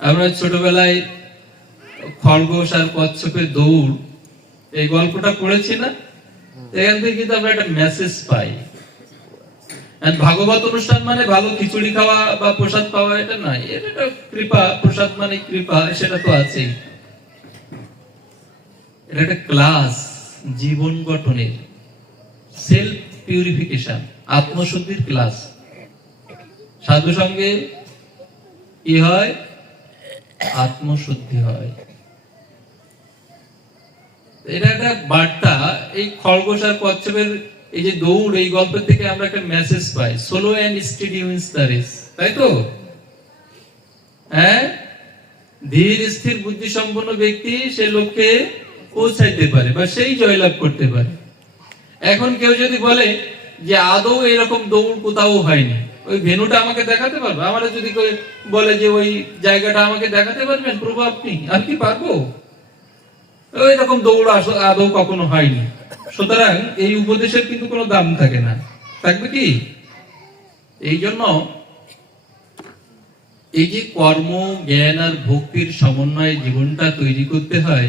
আমরা ছোটবেলায় খরগোশ আর কচ্ছপের দৌড়, এই গল্পটা পড়েছি না? এখান থেকে কিন্তু আমরা একটা মেসেজ পাই। ভাগবত অনুষ্ঠান মানে ভালো খিচুড়ি খাওয়া বা প্রসাদ পাওয়া, এটা নয়। এটা কৃপা, প্রসাদ মানে কৃপা, সেটা তো আছেই। এটা একটা ক্লাস জীবন গঠনের। সেলফ পিউরিফিকেশন আত্মশুদ্ধির ক্লাস সাধু সঙ্গে কি হয়? আত্মশুদ্ধি হয়। এটা একটা বার্তা, এই খরগোশ আর কচ্ছপের এই যে দৌড়, এই গল্পের থেকে আমরা একটা message pi slow and steady wins the race তাই তো? হ্যাঁ? ধীর, স্থির বুদ্ধি সম্পন্ন ব্যক্তি, সে লক্ষ্যে পৌঁছাইতে পারে বা সেই জয়লাভ করতে পারে। এখন কেউ যদি বলে যে আদৌ এরকম দৌড় কোথাও হয়নি ওই ভেনুটা আমাকে দেখাতে পারবে? আমরা যদি বলে যে ওই জায়গাটা আমাকে দেখাতে পারবেন, প্রভু আপনি, আমি কি পারব? ওই রকম দৌড় আদৌ কখনো হয়নি। সুতরাং এই উপদেশের কিন্তু কোনো দাম থাকে না। থাকবে কি? এই জন্য এই যে কর্ম, জ্ঞান আর ভক্তির সমন্বয়ে জীবনটা তৈরি করতে হয়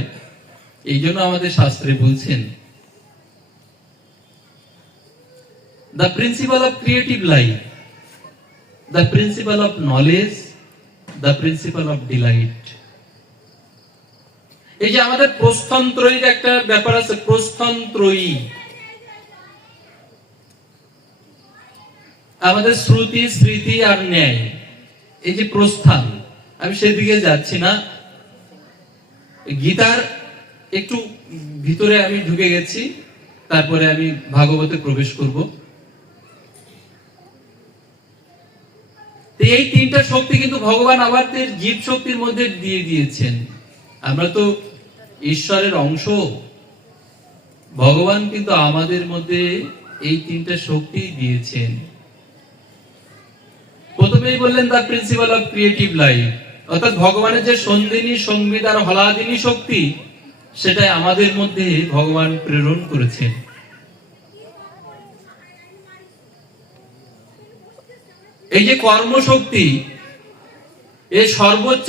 এই জন্য আমাদের শাস্ত্রে বলছেন the principle of creative life the principle of knowledge the principle of delight এই যে আমাদের প্রস্থানত্রয়ীর একটা ব্যাপার আছে, প্রস্থানত্রয়ী। আমাদের শ্রুতি, স্মৃতি আর ন্যায়। এই যে প্রস্থান, আমি সেদিকে যাচ্ছি না। গীতার একটু ভিতরে আমি ঢুকে গেছি, তারপরে আমি ভাগবতে প্রবেশ করব। এই তিনটা শক্তি কিন্তু ভগবান আবার জীব শক্তির মধ্যে দিয়ে দিয়েছেন। আমরা তো ঈশ্বরের অংশ। ভগবান কিন্তু আমাদের মধ্যে এই তিনটা শক্তি দিয়েছেন। প্রথমেই বললেন the principle of creative life অর্থাৎ ভগবানের যে সন্ধিনী আর হলাদিনী শক্তি, সেটাই আমাদের মধ্যে ভগবান প্রেরণ করেছেন। এই যে কর্মশক্তি, এই সর্বোচ্চ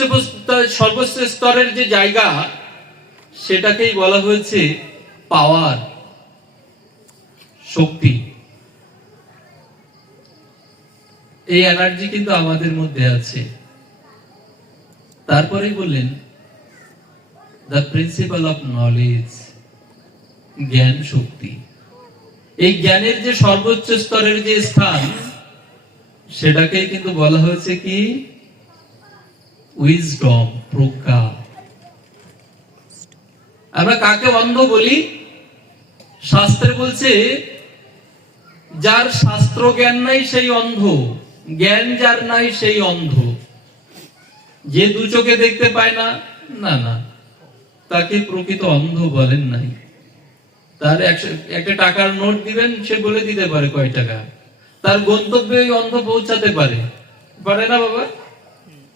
সর্বোচ্চ স্তরের যে জায়গা, সেটাকেই বলা হয়েছে পাওয়ার শক্তি। এই এনার্জি কিন্তু আমাদের মধ্যে আছে। তারপরেই বললেন দ্য প্রিন্সিপাল অফ নলেজ জ্ঞান, শক্তি। এই জ্ঞানের যে সর্বোচ্চ স্তরের যে স্থান সেটাকেই কিন্তু বলা হয়েছে কি? উইজডম প্রজ্ঞা। আমরা কাকে অন্ধ বলি? শাস্ত্রে বলছে, যার শাস্ত্র জ্ঞান নাই সেই অন্ধ, জ্ঞান যার নাই সেই অন্ধ। যে দু চোখে দেখতে পায় না না না, তাকে প্রকৃত অন্ধ বলেন নাই। তার একটা টাকার নোট দিবেন, সে বলে দিতে পারে কয় টাকা? তার গন্তব্যে ওই অন্ধ পৌঁছাতে পারে। পারে না বাবা?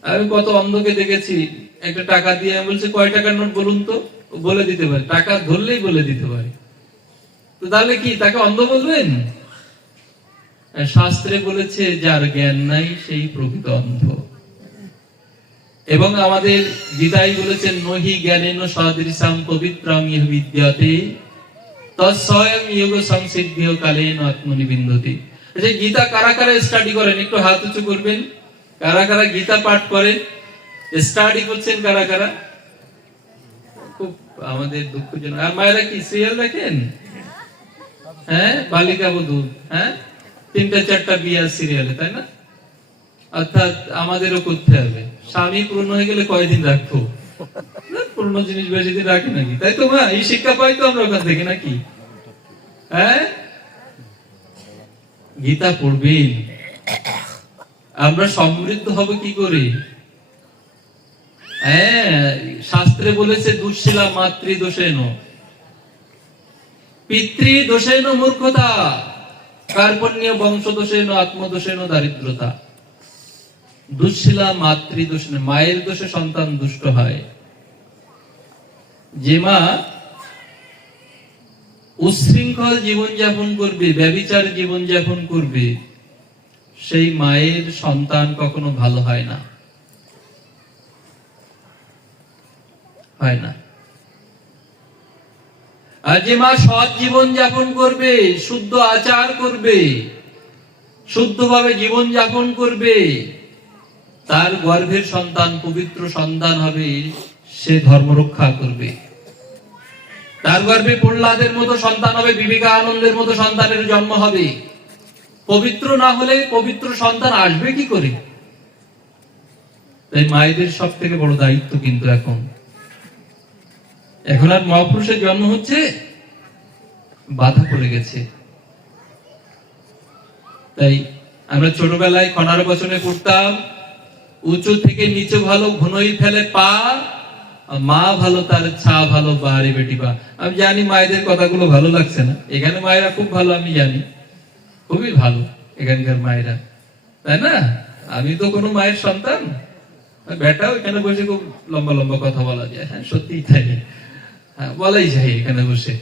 আমি কত অন্ধকে দেখেছি, একটা টাকা দিয়ে আমি বলছি, কয় টাকার নোট বলুন তো? বলে দিতে পারে। টাকা ধরলেই বলে দিতে পারে। তাহলে কি, তাকে অন্ধ বলবেন? শাস্ত্রে বলেছে, যার জ্ঞান নাই, সেই প্রকৃত অন্ধ। এবং আমাদের গীতাই বলেছেন, নহি জ্ঞানেন সদৃশাম পবিত্রম ইহ বিদ্যতে তৎস্বয়ং যোগ সংসিদ্ধ কালেন আত্মনিবিন্দতি। যে গীতা কারা কারা স্টাডি করেন, একটু হাত উঁচু করবেন। কারা কারা গীতা পাঠ করেন স্টাডি করছেন কারা কারা? খুব আমাদের দুঃখজনক। আর মায়েরা কি সিরিয়াল দেখেন? হ্যাঁ বালিকা বধূ হ্যাঁ? তিনটা, চারটা বিয়ার সিরিয়ালে তাই না? অর্থাৎ আমাদেরও করতে হবে। স্বামী পূর্ণ হয়ে গেলে কয়দিন রাখব? পূর্ণ জিনিস বেশি দিন রাখি নাকি? তাই তো মা, এই শিক্ষা পাই তো আমরা ওখান থেকে নাকি? হ্যাঁ? গীতা পড়বেন। আমরা সমৃদ্ধ হব কি করে? হ্যাঁ শাস্ত্রে বলেছে, দুঃশীলা মাতৃ দোষেন পিতৃ দোষেন মূর্খতা, কার্পণ্য বংশ দোষেন আত্মদোষেন দারিদ্রতা। দুঃশীলা মাতৃ দোষ মায়ের দোষে সন্তান দুষ্ট হয়। যে মা উচ্ছৃঙ্খল জীবন যাপন করবে, ব্যবিচার জীবন যাপন করবে, সেই মায়ের সন্তান কখনো ভালো হয় না। হয় না। আর যে মা সৎ জীবন যাপন করবে, শুদ্ধ আচার করবে, শুদ্ধভাবে জীবন যাপন করবে, তার গর্ভের সন্তান, পবিত্র সন্তান হবে, সে ধর্ম রক্ষা করবে। তার গর্ভে প্রহ্লাদের মতো সন্তান হবে, বিবেকা আনন্দের মতো সন্তানের জন্ম হবে। পবিত্র না হলে পবিত্র সন্তান আসবে কি করে? তাই মায়েদের সব থেকে বড় দায়িত্ব কিন্তু এখন। এখন আর মহাপুরুষের জন্ম হচ্ছে, বাধা পড়ে গেছে। তাই আমরা ছোটবেলায় খনার বচনে পড়তাম, উঁচু থেকে নিচে ভালো ঘনই ফেলে পা মা ভালো তার ছা ভালো বাড়ি বেটি বা আমি জানি মায়েদের কথাগুলো ভালো লাগছে না। এখানে মায়েরা খুব ভালো আমি জানি। খুবই ভালো এখানকার মায়েরা। তাই না? আমি তো কোনো মায়ের সন্তান। বেটাও এখানে বসে খুব লম্বা লম্বা কথা বলা যায়। হ্যাঁ সত্যিই তাই। হ্যাঁ, বলাই যায় এখানে বসে।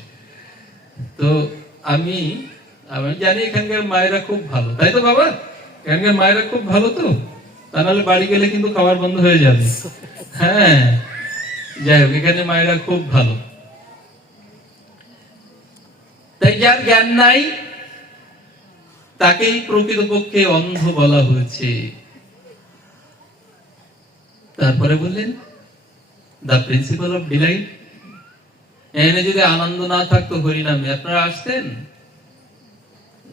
তো আমি আমি জানি এখানকার মায়েরা খুব ভালো। তাই তো বাবা? এখানকার মায়েরা খুব ভালো তো। তা নাহলে বাড়ি গেলে কিন্তু খাবার বন্ধ হয়ে যাবে। হ্যাঁ। যাই হোক, এখানে মায়েরা খুব ভালো। তাই যার জ্ঞান নাই, তাকেই প্রকৃতপক্ষে অন্ধ বলা হয়েছে। তারপরে বললেন প্রিন্সিপাল অফ ডিলাইট যদি আনন্দ না থাকতো হরিনামে, আপনারা আসতেন?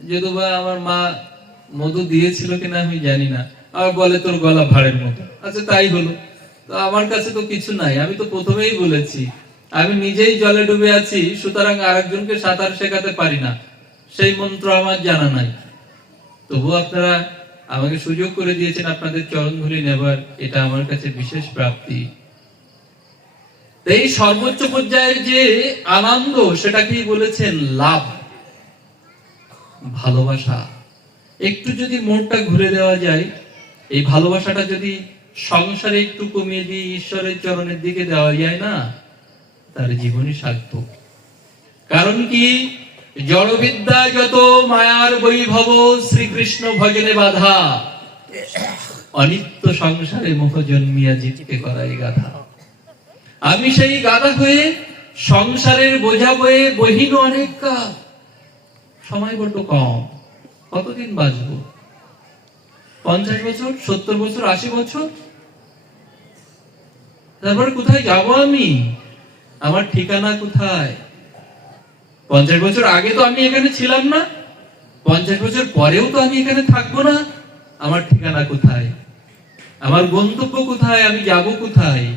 যদিও আমার মা মধু দিয়েছিল কিনা আমি জানি না, আবার বলে তোর গলা ভাড়ের মতো। আচ্ছা তাই হলো। আমার কাছে তো কিছু নাই, আমি তো প্রথমেই বলেছি। আমি নিজেই জলে ডুবে আছি, সুতরাং আরেকজনকে সাঁতার শেখাতে পারি না। সেই মন্ত্র আমার জানা নাই। তবু আপনারা আমাকে সুযোগ করে দিয়েছেন আপনাদের চরণ ধুলি নেবার, এটা আমার কাছে বিশেষ প্রাপ্তি। এই সর্বোচ্চ পর্যায়ের যে আনন্দ, সেটাকেই বলেছেন লাভ। ভালোবাসা। একটু যদি মোড়টা ঘুরে দেওয়া যায়, এই ভালোবাসাটা যদি সংসারে একটু কমিয়ে দিয়ে ঈশ্বরের চরণের দিকে দেওয়া যায় না? তার জীবনই সার্থক কারণ কি? জড়বিদ্যা যত মায়ার বৈভব, শ্রীকৃষ্ণ ভজনে বাধা। অনিত্য সংসারে মোহ জন্মিয়া জিতকে করাই গাধা। আমি সেই গাধা হয়ে সংসারের বোঝা বয়ে বহিন অনেক কাজ সময় বড্ড কম। কতদিন বাঁচবো? পঞ্চাশ বছর, সত্তর বছর, আশি বছর? তারপরে কোথায় যাব আমি? আমার ঠিকানা কোথায়? পঞ্চাশ বছর আগে তো আমি এখানে ছিলাম না। পঞ্চাশ বছর পরেও তো আমি এখানে থাকব না। আমার ঠিকানা কোথায়? আমার গন্তব্য কোথায়? আমি যাব কোথায়?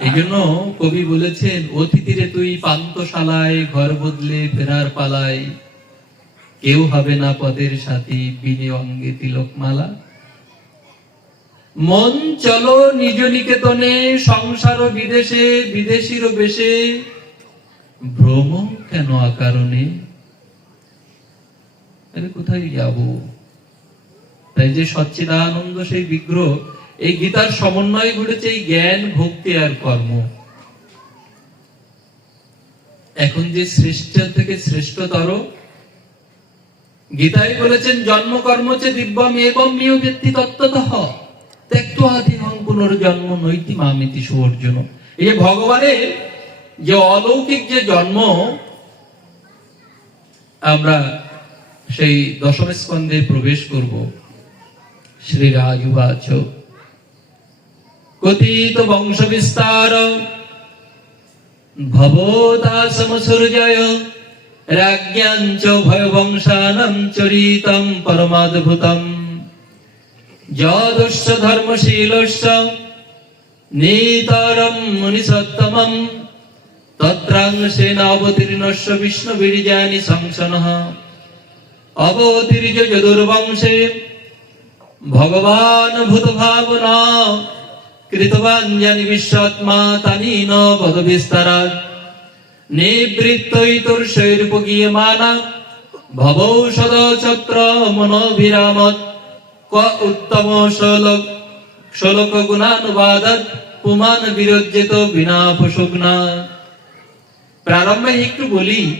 এই জন্য কবি বলেছেন অতিথিরে তুই পান্তশালায় ঘর বদলে ফেরার পালায়। কেউ হবে না পদের সাথী বিনে অঙ্গে তিলকমালা। মন চলো নিজ নিকেতনে, সংসার বিদেশে, বিদেশির বেশে। ভ্রম কেন আকারণে? আরে কোথায় যাব? তাই যে সচ্চিদানন্দ সেই বিগ্রহ, এই গীতার সমন্বয় ঘটেছে এই জ্ঞান, ভক্তি আর কর্ম। এখন যে শ্রেষ্ঠ থেকে শ্রেষ্ঠতর গীতায় বলেছেন জন্ম কর্ম চে দিব্যম এবং মিয় ব্যক্তি তত্ত্বতঃ। ত্যক্ত আদিহং পুনর্জন্ম নৈতি মামিতি সুঅর্জুন। এই ভগবানের যে অলৌকিক যে জন্ম, আমরা সেই দশম স্কন্ধে প্রবেশ করব। শ্রী রাজুবাচ কথিত বংশ বিস্তার ভবদাসমসূর্যয় রাজ্ঞাঞ্চ ভয়বংশানম চরিতম পরমাদ্ভুতম যদস্য ধর্মশীলস্য নেতরম মুনিসত্তমম তত্রাংশেন অবতীর্ণস্য বিষ্ণুবীর্যানি সংসনঃ অবতীর্য যদুর্বংশে ভগবান ভূত ভাবনা কৃতবান জানি বিশ্বাত্মা তানি ন নিবৃত্তৈতুর্ষৈরুপগীয়মানা ভবৌষধ ছত্র মনোভিরামত ক উত্তম শ্লোক শ্লোক গুণানুবাদত পুমান বিরজ্জিত বিনা পশুগ্না প্রারম্ভে একটু বলি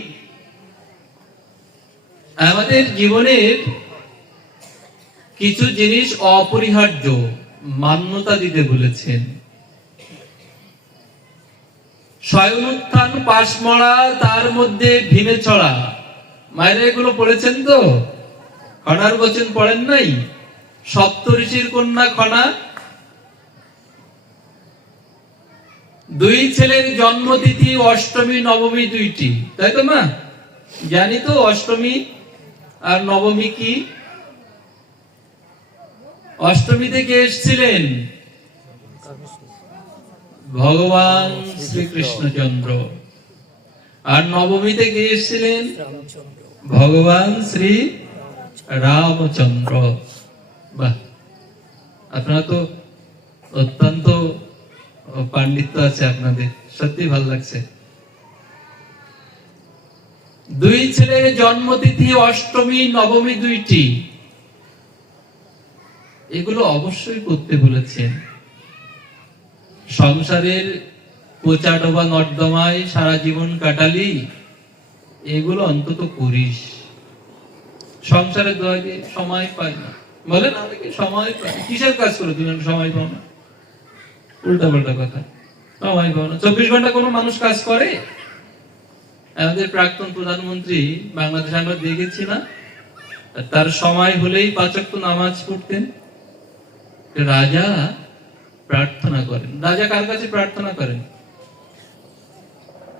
আমাদের জীবনের কিছু জিনিস অপরিহার্য মান্যতা দিতে বলেছেন। স্বয়ং উত্থান পাশমড়া তার মধ্যে ভীমে ছড়া। মায়েরা এগুলো পড়েছেন তো? খনার বচন পড়েন নাই? সপ্ত ঋষির কন্যা খনা? দুই ছেলের জন্মতিথি অষ্টমী, নবমী দুইটি। তাই তো মা? জানি তো অষ্টমী আর নবমী কি? অষ্টমী থেকে এসছিলেন? ভগবান শ্রীকৃষ্ণচন্দ্র। আর নবমী থেকে এসছিলেন ভগবান শ্রী রামচন্দ্র। বাহ, আপনারা তো অত্যন্ত পাণ্ডিত্য আছে আপনাদের, সত্যি ভালো লাগছে। দুই ছেলের জন্মতিথি অষ্টমী, নবমী দুইটি। এগুলো অবশ্যই করতে বলেছেন। সংসারের পোচা ডোবা নর্দমায় সারা জীবন কাটালি, এগুলো অন্তত করিস। সংসারের দোয়াকে সময় পাই না। বলেন অনেকে সময় পাই কিসের কাজ করে তুমি সময় পাও না? উল্টা পাল্টা কথা। সময় পাও না। চব্বিশ ঘণ্টা কোনো মানুষ কাজ করে? আমাদের প্রাক্তন প্রধানমন্ত্রী, বাংলাদেশ আমরা দেখেছি না, তার সময় হলেই পাচক নামাজ পড়তেন। রাজা প্রার্থনা করেন। রাজা কার কাছে প্রার্থনা করেন।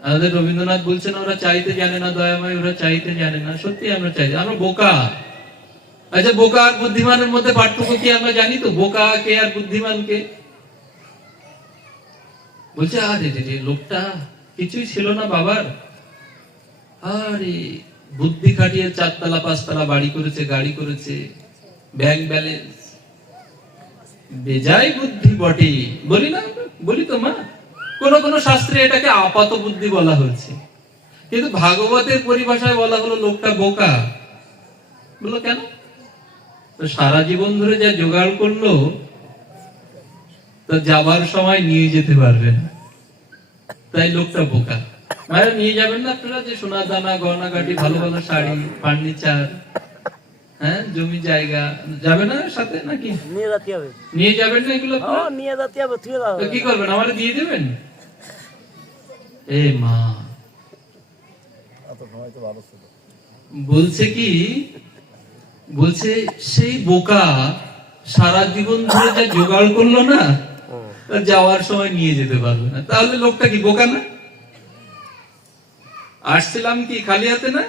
আমাদের রবীন্দ্রনাথ বলছেন, ওরা চাইতে জানে না দয়াময়, ওরা চাইতে জানে না। সত্যি আমরা চাই। আমরা বোকা। আচ্ছা বোকা আর বুদ্ধিমানের মধ্যে পার্থক্য কি আমরা জানি তো? বোকা কে আর বুদ্ধিমান কে? বলছে, আরে রে, লোকটা কিছুই ছিল না বাবার। আরে, বুদ্ধি খাটিয়ে চারতলা, পাঁচতলা বাড়ি করেছে, গাড়ি করেছে, ব্যাংক ব্যালেন্স বেজায় বুদ্ধি বটে। বলি না? বলি তো, মা। কোন কোন শাস্ত্রে এটাকে আপাত বুদ্ধি বলা হয়েছে। কিন্তু ভাগবতের পরিভাষায় বলা হলো, লোকটা বোকা। বলল, কেন? সারা জীবন ধরে যা জোগাড় করল, তো যাবার সময় নিয়ে যেতে পারবে না। তাই লোকটা বোকা। মায়ের নিয়ে যাবেন না আপনারা যে সোনা দানা গয়না গাটি ভালো ভালো শাড়ি ফার্নিচার হ্যাঁ জমি জায়গা যাবে না সাথে নাকি? নিয়ে যেতে হবে। নিয়ে যাবেন না এগুলো আপনারা? হ্যাঁ নিয়ে যেতে হবে থুয়ে দাও কি করবেন আমারে দিয়ে দেবেন? এ মা। বলছে কি বলছে সেই বোকা সারা জীবন ধরে যা জোগাড় করল না তা যাওয়ার সময় নিয়ে যেতে পারবে না। তাহলে লোকটা কি বোকা না? আসছিলাম কি খালি হাতে না?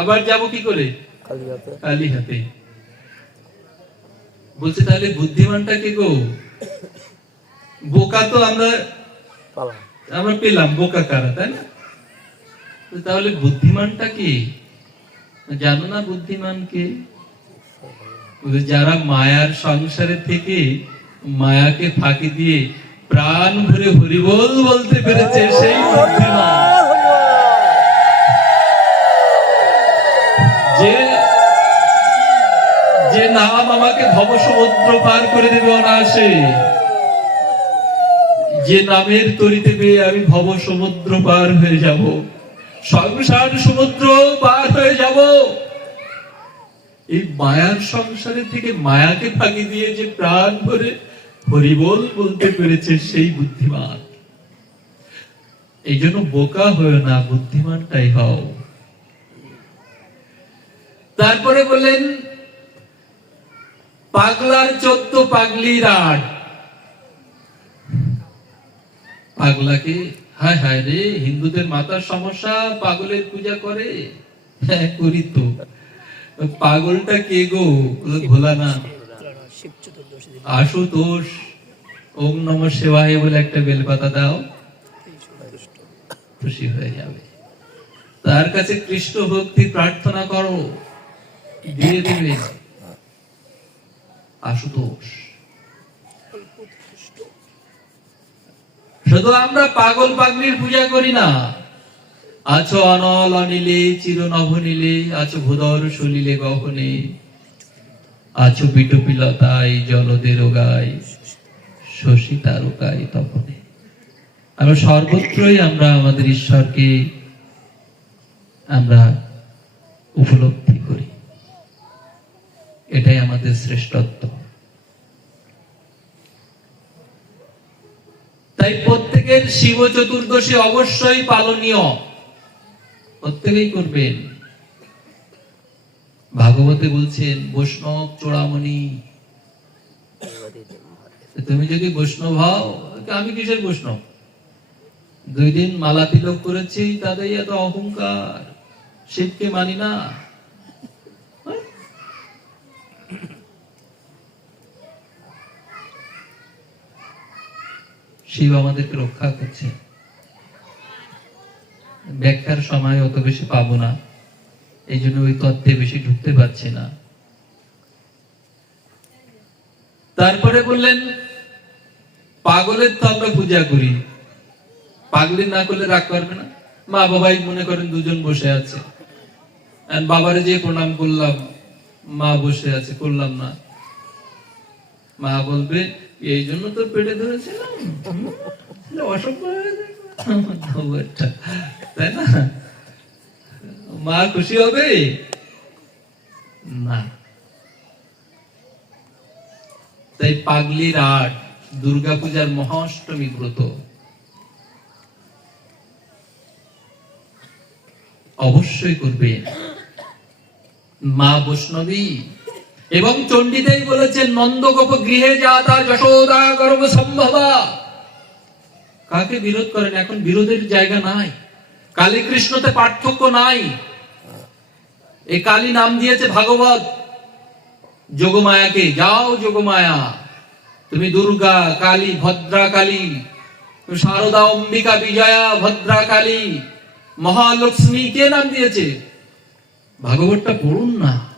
আবার যাব কি করে? হাতে বলছে তাহলে বুদ্ধিমানটা কে গো? বোকা তো আমরা আমরা পেলাম বোকা কারা তাই না? তাহলে বুদ্ধিমানটা কি? জানো না বুদ্ধিমান কে? বলে যারা মায়ার সংসারে থেকে মায়াকে ফাঁকি দিয়ে প্রাণ ভরে হরিবল বলতে পেরেছে সেই বুদ্ধিমান। নাম আমাকে ভবসমুদ্র পার করে দেবে অনায়াসে। যে নামের তরিতে পেয়ে আমি ভব সমুদ্র পার হয়ে যাব। সংসার সমুদ্র পার হয়ে যাব। এই মায়ার সংসারে থেকে মায়াকে ফাঁকি দিয়ে যে প্রাণ ভরে হরিবল বলতে পেরেছে সেই বুদ্ধিমান। এই জন্য বোকা হয়ে না, বুদ্ধিমানটাই হও। তারপরে বললেন পাগলার চোদ্দ পাগলি রাট পাগলাকে হায় হায় রে, হিন্দুদের মাতার সমস্যা, পাগলের পূজা করে? হ্যাঁ করি তো। পাগলটা কে গো? ভোলা না। শিব চতুর্দশী আশুতোষ ওম নম শিবায় বলে একটা বেলপাতা দাও। খুশি হয়ে যাবে। তার কাছে কৃষ্ণ ভক্তি প্রার্থনা করো। দিয়ে দেবে। আশুতোষ। শুধু আমরা পাগল পাগলির পূজা করি না। আছো অনল অনিলে চির নভনীলে আছো ভূদর সলিলে গহনে আছো পিটুপিলতায় জলদে রোগায় শশী তারকায় তপনে। আমরা সর্বত্রই আমরা আমাদের ঈশ্বরকে আমরা উপলব্ধি করি। এটাই আমাদের শ্রেষ্ঠত্ব। তাই প্রত্যেকের শিব চতুর্দশী অবশ্যই পালনীয়। প্রত্যেকেই করবেন। ভাগবতে বলছেন, বৈষ্ণব চূড়ামণি। তুমি যদি বৈষ্ণব হও, আমি কিসের বৈষ্ণব? দুই দিন মালা তিলক করেছি তাদের এত অহংকার। শিবকে মানি না। শিব আমাদেরকে রক্ষা করছে। ব্যাখ্যার সময় অত বেশি পাবো না। এই জন্য ওই তত্ত্বে বেশি ঢুকতে পারছি না। তারপরে বললেন, পাগলের তো আমরা পূজা করি। পাগলি না করলে রাগ করবে না। মা বাবাই মনে করেন দুজন বসে আছে। বাবারে যে প্রণাম করলাম, মা বসে আছে, করলাম না। মা বলবে এই জন্য তো পেটে ধরেছিলাম। তাই মা খুশি হবে? না। তাই পাগলির আট, দুর্গাপূজার মহাষ্টমী ব্রত। অবশ্যই করবে। মা বৈষ্ণবী এবং চণ্ডীতেই বলেছেন, নন্দগোপ গৃহে যাতা যশোদা গর্ভ সম্ভবা। কাকে বিরোধ করেন? এখন বিরোধের জায়গা নাই। কালী কৃষ্ণতে পার্থক্য নাই। এই কালী নাম দিয়েছে ভাগবত। যোগমায়াকে, যাও যোগমায়া। তুমি দুর্গা কালী, ভদ্রা কালী। শারদা অম্বিকা বিজয়া, ভদ্রা কালী। মহালক্ষ্মী কে নাম দিয়েছে? ভাগবতটা পড়ুন না।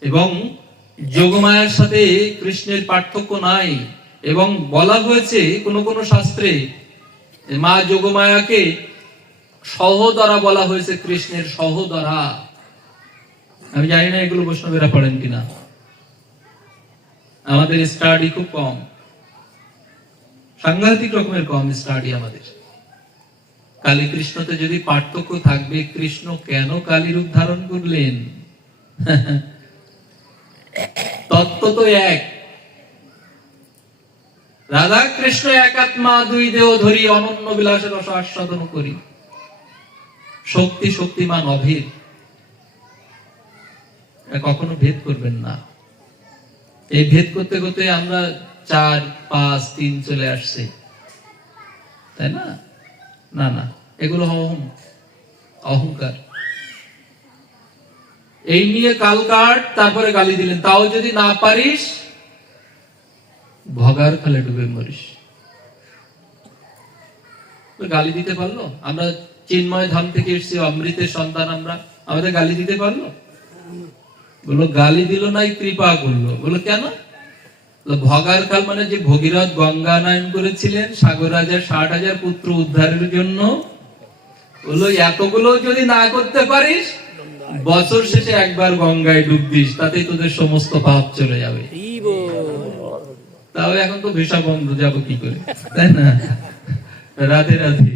এবং যোগমায়ার সাথে কৃষ্ণের পার্থক্য নাই, এবং বলা হয়েছে কোন কোন শাস্ত্রে মা যোগমায়াকে সহদরা বলা হয়েছে, কৃষ্ণের সহদরা। আমি জানি না এগুলো বৈষ্ণবেরা পড়েন কিনা। আমাদের স্টাডি খুব কম। সাংঘাতিক রকমের কম স্টাডি আমাদের। কালী কৃষ্ণতে যদি পার্থক্য থাকবে, কৃষ্ণ কেন কালী রূপ ধারণ করলেন? তত্ত্ব তো এক। রাধা কৃষ্ণ একাত্মা দুই দেহ ধরি অনন্য বিলাসের রস আস্বাদন করি। শক্তি শক্তিমান অভেদ। কখনো ভেদ করবেন না। এই ভেদ করতে করতে আমরা চার, পাঁচ, তিন চলে আসছে। তাই না? না না। এগুলো অহং অহংকার। এই নিয়ে কাল কাট, তারপরে গালি দিলেন। তাও যদি না পারিস, ভগার খালে ডুবে মরিস। গালি দিতে পারল? আমরা চিন্ময় ধাম থেকে এসেছি অমৃতের সন্তান আমরা। আমাদের গালি দিতে পারল? বলল, গালি দিল নাই কৃপা করল। বলল, কেন? ভগার কাল মানে যে ভগীরথ গঙ্গা নয়ন করেছিলেন, সাগর রাজার ষাট হাজার পুত্র উদ্ধারের জন্য। বলল, এতগুলো যদি না করতে পারিস বছর শেষে একবার গঙ্গায় ডুব দিস তাতে তোদের সমস্ত পাপ চলে যাবে। তাহলে এখন তো ভিসা বন্ধ যাব কি করে? তাই না? রাতে রাধে।